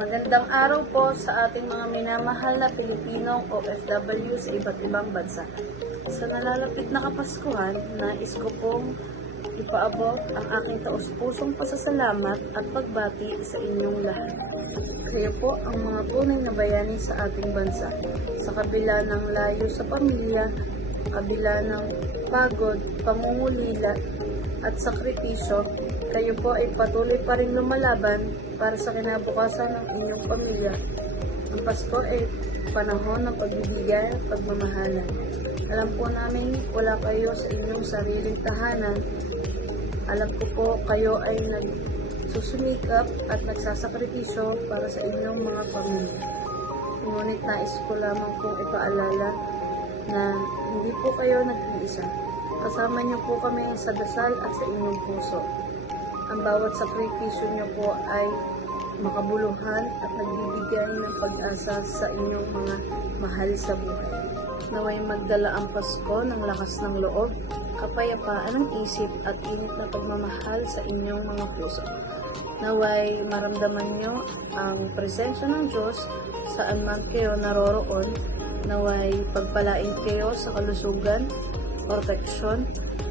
Magandang araw po sa ating mga minamahal na Pilipinong OFW sa iba't ibang bansa. Sa nalalapit na Kapaskuhan, nais ko pong ipaabot ang aking taus-pusong pasasalamat at pagbati sa inyong lahat. Kayo po ang mga tunay na bayani sa ating bansa. Sa kabila ng layo sa pamilya, kabila ng pagod, pangungulila at sakripisyo, kayo po ay patuloy pa rin lumalaban para sa kinabukasan ng inyong pamilya. Ang Pasko ay panahon ng pagbibigay at pagmamahalan. Alam po namin wala kayo sa inyong sariling tahanan. Alam ko po kayo ay nagsusumikap at nagsasakripisyo para sa inyong mga pamilya. Ngunit nais ko lamang pong ipaalala na hindi po kayo nag-iisa. Kasama niyo po kami sa dasal at sa inyong puso. Ang bawat sakripisyo niyo po ay makabuluhan at nagbibigay ng pag-asa sa inyong mga mahal sa buhay. Naway magdala ang Pasko ng lakas ng loob, kapayapaan ng isip at init na pagmamahal sa inyong mga puso. Naway maramdaman niyo ang presensya ng Diyos saan man kayo naroroon. Naway pagpalain kayo sa kalusugan, proteksyon,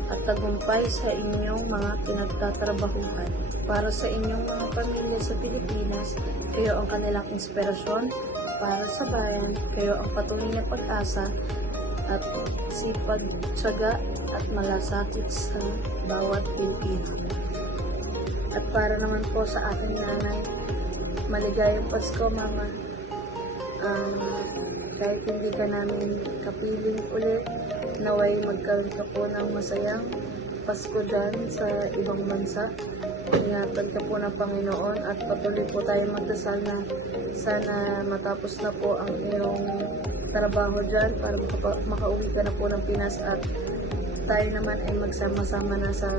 at tagumpay sa inyong mga pinagtatrabahuhan. Para sa inyong mga pamilya sa Pilipinas, kayo ang kanilang inspirasyon. Para sa bayan, kayo ang patuloy na pag-asa at sipag, tiyaga at malasakit sa bawat Pilipino. At para naman po sa aking nanay, maligayang Pasko, Mama. Kahit hindi ka namin kapiling ulit, naway magkaroon ka po ng masayang Pasko dyan sa ibang bansa. Ingatan ka po ng Panginoon at patuloy po tayo magdasal na sana matapos na po ang iyong trabaho dyan para makauwi ka na po ng Pinas at tayo naman ay magsama-sama na sa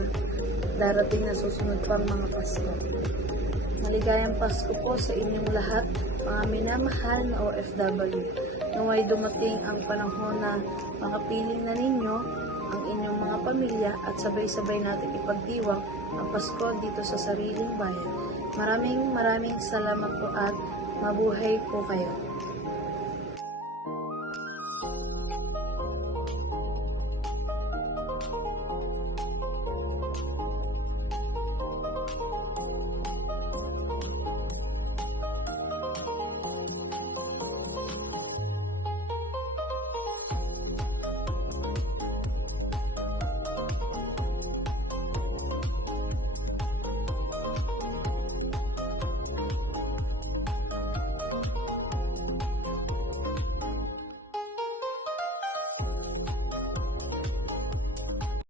darating na susunod pang mga Pasko. Maligayang Pasko po sa inyong lahat, mga minamahal na OFW. Naway dumating ang panahon na makapiling na ninyo ang inyong mga pamilya at sabay-sabay natin ipagdiwang ang Pasko dito sa sariling bayan. Maraming salamat po at mabuhay po kayo.